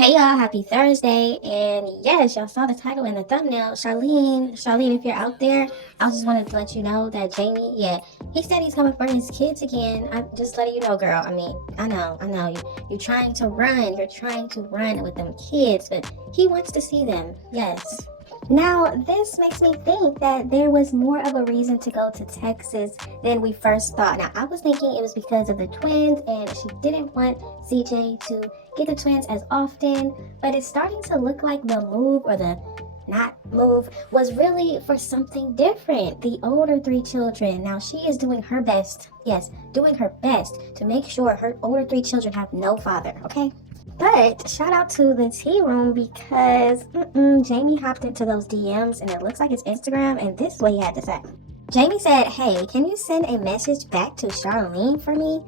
Hey y'all, happy Thursday. And yes, y'all saw the title and the thumbnail. Charlene, if you're out there, I just wanted to let you know that Jamie, he said he's coming for his kids again. I'm just letting you know, girl. I mean, I know. You're trying to run with them kids, but he wants to see them. Yes. Now, this makes me think that there was more of a reason to go to Texas than we first thought. Now, I was thinking it was because of the twins and she didn't want CJ to get the twins as often, but it's starting to look like the move or the not move was really for something different. The older three children. Now, she is doing her best, doing her best to make sure her older three children have no father, okay? But shout out to the tea room because Jamie hopped into those DMs and it looks like it's Instagram, and this is what he had to say. Jamie said, "Hey, can you send a message back to Charlene for me?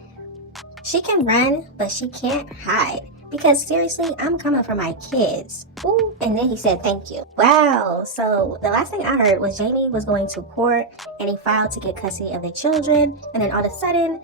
She can run, but she can't hide. Because seriously, I'm coming for my kids." Ooh, and then he said, "Thank you." Wow, so the last thing I heard was Jamie was going to court and he filed to get custody of the children, and then all of a sudden,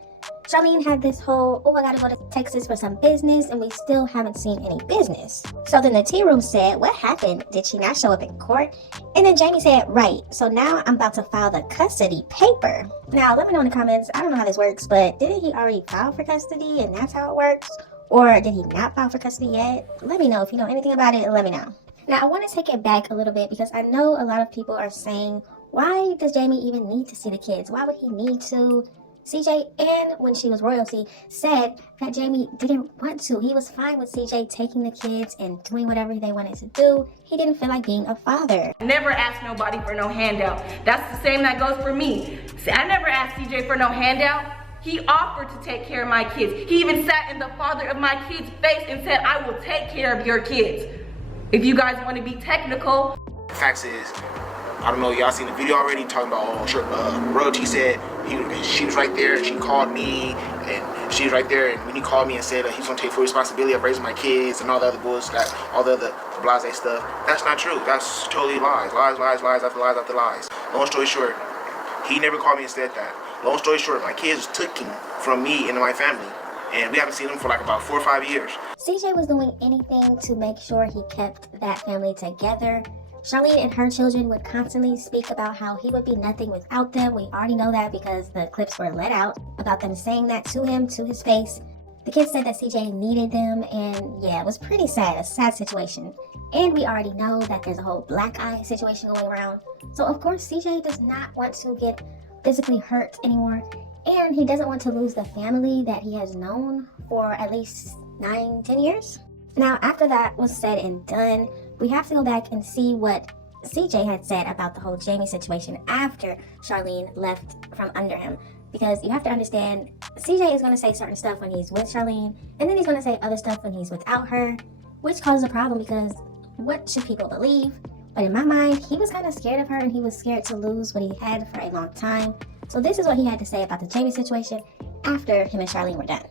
Charlene had this whole, I gotta go to Texas for some business, and we still haven't seen any business. So then the tea room said, "What happened? Did she not show up in court?" And then Jamie said, "Right, so now I'm about to file the custody paper." Now, let me know in the comments, I don't know how this works, but didn't he already file for custody and that's how it works? Or did he not file for custody yet? Let me know. If you know anything about it, let me know. Now, I want to take it back a little bit because I know a lot of people are saying, why does Jamie even need to see the kids? Why would he need to? CJ, and when she was royalty, said that Jamie didn't want to. He was fine with CJ taking the kids and doing whatever they wanted to do. He didn't feel like being a father. Never asked nobody for no handout. That's the same that goes for me. See, I never asked CJ for no handout. He offered to take care of my kids. He even sat in the father of my kids' face and said, "I will take care of your kids." If you guys want to be technical. Facts is, I don't know, y'all seen the video already talking about, royalty said she was right there, she called me, and she was right there, and when he called me and said he was gonna take full responsibility of raising my kids and all the other bullshit, all the other blase stuff, that's not true. That's totally lies after lies after lies. Long story short, he never called me and said that. Long story short, my kids was taken from me and my family, and we haven't seen them for like about 4 or 5 years. CJ was doing anything to make sure he kept that family together. Charlene and her children would constantly speak about how he would be nothing without them. We already know that because the clips were let out about them saying that to him, to his face. The kids said that CJ needed them, and it was pretty sad, a sad situation. And we already know that there's a whole black eye situation going around. So of course CJ does not want to get physically hurt anymore, and he doesn't want to lose the family that he has known for at least 9-10 years. Now, after that was said and done, we have to go back and see what CJ had said about the whole Jamie situation after Charlene left from under him. Because you have to understand, CJ is going to say certain stuff when he's with Charlene, and then he's going to say other stuff when he's without her, which causes a problem because what should people believe? But in my mind, he was kind of scared of her, and he was scared to lose what he had for a long time. So this is what he had to say about the Jamie situation after him and Charlene were done.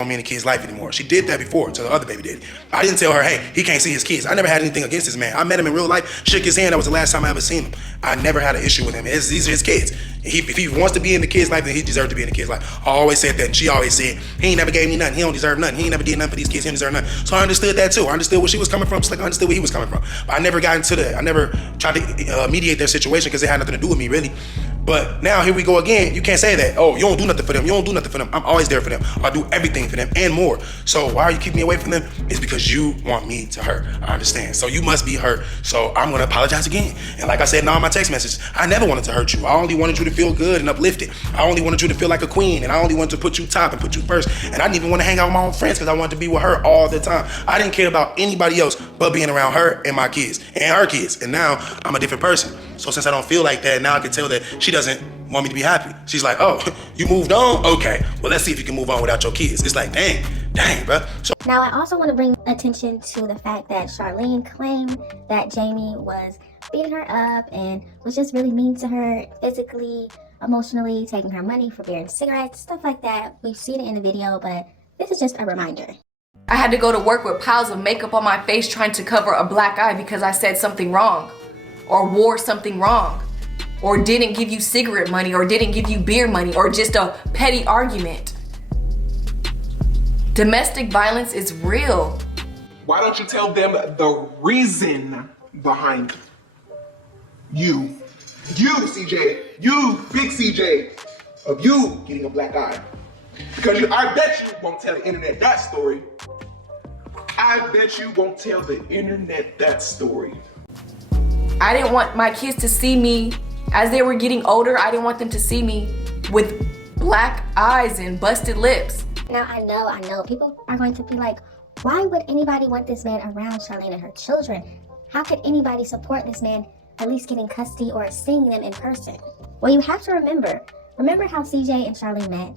Me in the kid's life anymore. She did that before until the other baby did. I didn't tell her, hey, he can't see his kids. I never had anything against this man. I met him in real life, shook his hand. That was the last time I ever seen him. I never had an issue with him. These are his kids. If he wants to be in the kid's life, then he deserves to be in the kid's life. I always said that, and she always said, he ain't never gave me nothing. He don't deserve nothing. He ain't never did nothing for these kids. He don't deserve nothing. So I understood that too. I understood where she was coming from, just like I understood where he was coming from. But I never got into that. I never tried to mediate their situation because it had nothing to do with me, really. But now here we go again. You can't say that, oh, you don't do nothing for them. You don't do nothing for them. I'm always there for them. I do everything for them and more. So why are you keeping me away from them? It's because you want me to hurt. I understand. So you must be hurt. So I'm going to apologize again. And like I said in all my text messages, I never wanted to hurt you. I only wanted you to feel good and uplifted. I only wanted you to feel like a queen. And I only wanted to put you top and put you first. And I didn't even want to hang out with my own friends because I wanted to be with her all the time. I didn't care about anybody else but being around her and my kids and her kids. And now I'm a different person. So since I don't feel like that, now I can tell that she doesn't want me to be happy. She's like, oh, you moved on? Okay, well, let's see if you can move on without your kids. It's like, dang, bro. So now I also want to bring attention to the fact that Charlene claimed that Jamie was beating her up and was just really mean to her physically, emotionally, taking her money for beer and cigarettes, stuff like that. We've seen it in the video, but this is just a reminder. I had to go to work with piles of makeup on my face trying to cover a black eye because I said something wrong or wore something wrong or didn't give you cigarette money or didn't give you beer money or just a petty argument. Domestic violence is real. Why don't you tell them the reason behind you, CJ, you, big CJ, of you getting a black eye? Because I bet you won't tell the internet that story. I bet you won't tell the internet that story. I didn't want my kids to see me as they were getting older. I didn't want them to see me with black eyes and busted lips. Now, I know, people are going to be like, why would anybody want this man around Charlene and her children? How could anybody support this man at least getting custody or seeing them in person? Well, you have to remember how CJ and Charlene met.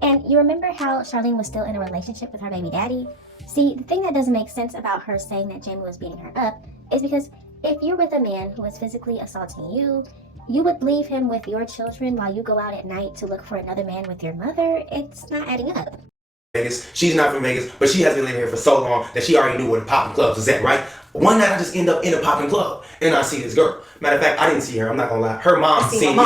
And you remember how Charlene was still in a relationship with her baby daddy? See, the thing that doesn't make sense about her saying that Jamie was beating her up is because if you're with a man who is physically assaulting you, you would leave him with your children while you go out at night to look for another man with your mother. It's not adding up. Vegas. She's not from Vegas, but she has been living here for so long that she already knew where the popping clubs was at, right? One night I just end up in a popping club and I see this girl. Matter of fact, I didn't see her. I'm not gonna lie. Her mom seen me.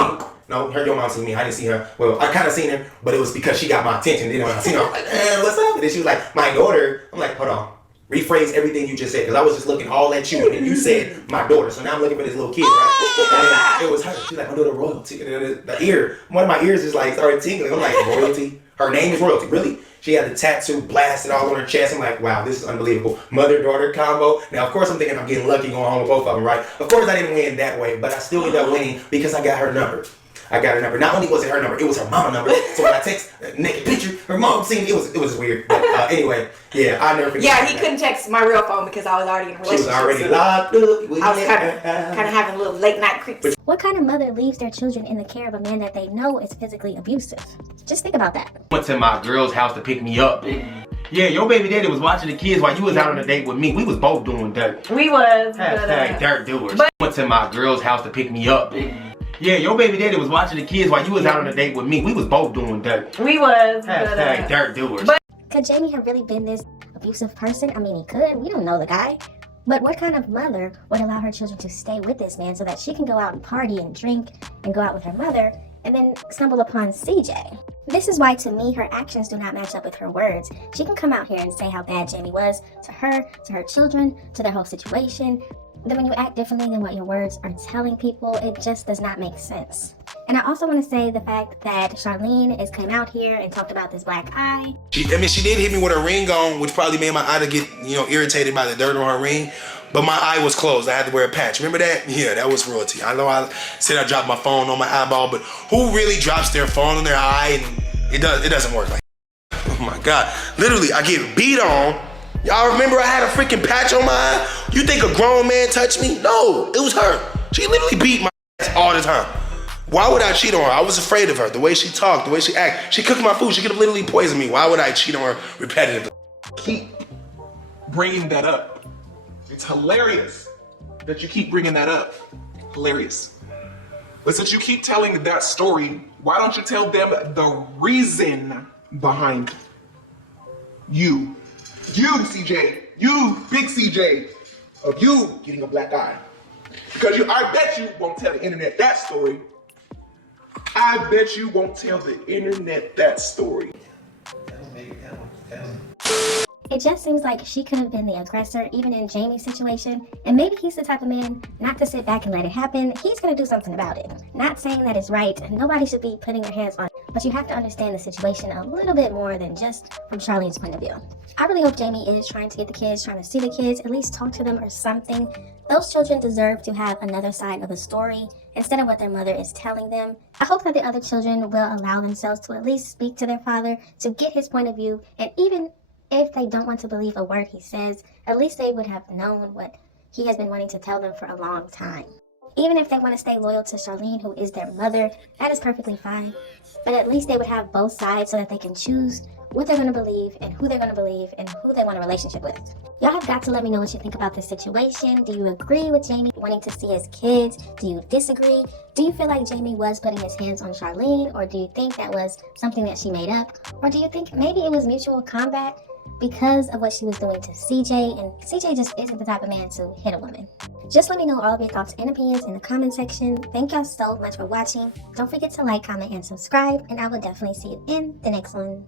No, your mom seen me. I didn't see her. Well, I kind of seen her, but it was because she got my attention. Then when I seen her, I'm like, what's up? And then she was like, my daughter. I'm like, hold on. Rephrase everything you just said, because I was just looking all at you, and then you said my daughter. So now I'm looking for this little kid, right? And it was her. She's like, my daughter Royalty. And then the ear, one of my ears is like started tingling. I'm like, Royalty? Her name is Royalty. Really? She had the tattoo blasted all on her chest. I'm like, wow, this is unbelievable. Mother-daughter combo. Now, of course, I'm thinking I'm getting lucky going home with both of them, right? Of course, I didn't win that way, but I still ended up winning because I got her number. I got her number. Not only was it her number, it was her mama number. So when I text a naked picture, her mom seen it. It was weird. But anyway, yeah, I never forget. Yeah, he couldn't text my real phone because I was already in a relationship. She was already so locked up. I was kind of having a little late night creeps. What kind of mother leaves their children in the care of a man that they know is physically abusive? Just think about that. Went to my girl's house to pick me up. Yeah, your baby daddy was watching the kids while you was out on a date with me. We was both doing dirt. We was. Hashtag dirt doers. Went to my girl's house to pick me up. Yeah, your baby daddy was watching the kids while you was out on a date with me. We was both doing dirt. We was. Hashtag dirt doers. Could Jamie have really been this abusive person? I mean, he could. We don't know the guy. But what kind of mother would allow her children to stay with this man so that she can go out and party and drink and go out with her mother and then stumble upon CJ? This is why, to me, her actions do not match up with her words. She can come out here and say how bad Jamie was to her children, to their whole situation. Then when you act differently than what your words are telling people, it just does not make sense. And I also want to say the fact that Charlene has come out here and talked about this black eye. She did hit me with her ring on, which probably made my eye to get, irritated by the dirt on her ring. But my eye was closed. I had to wear a patch. Remember that? Yeah, that was Royalty. I know I said I dropped my phone on my eyeball, but who really drops their phone on their eye and it doesn't work like that? Oh my God. Literally, I get beat on. Y'all remember I had a freaking patch on my eye? You think a grown man touched me? No, it was her. She literally beat my ass all the time. Why would I cheat on her? I was afraid of her. The way she talked, the way she acted. She cooked my food. She could have literally poisoned me. Why would I cheat on her repetitively? Keep bringing that up. It's hilarious that you keep bringing that up. Hilarious. But since you keep telling that story, why don't you tell them the reason behind you, CJ, you, big CJ, of you getting a black eye? Because I bet you won't tell the internet that story. I bet you won't tell the internet that story. It just seems like she could have been the aggressor, even in Jamie's situation. And maybe he's the type of man not to sit back and let it happen. He's going to do something about it. Not saying that it's right. Nobody should be putting their hands on it. But you have to understand the situation a little bit more than just from Charlene's point of view. I really hope Jamie is trying to get the kids, trying to see the kids, at least talk to them or something. Those children deserve to have another side of the story instead of what their mother is telling them. I hope that the other children will allow themselves to at least speak to their father, to get his point of view, and even if they don't want to believe a word he says, at least they would have known what he has been wanting to tell them for a long time. Even if they want to stay loyal to Charlene, who is their mother, that is perfectly fine. But at least they would have both sides so that they can choose what they're going to believe and who they're going to believe and who they want a relationship with. Y'all have got to let me know what you think about this situation. Do you agree with Jamie wanting to see his kids? Do you disagree? Do you feel like Jamie was putting his hands on Charlene? Or do you think that was something that she made up? Or do you think maybe it was mutual combat because of what she was doing to CJ, and CJ just isn't the type of man to hit a woman? Just let me know all of your thoughts and opinions in the comment section. Thank y'all so much for watching. Don't forget to like, comment, and subscribe, and I will definitely see you in the next one.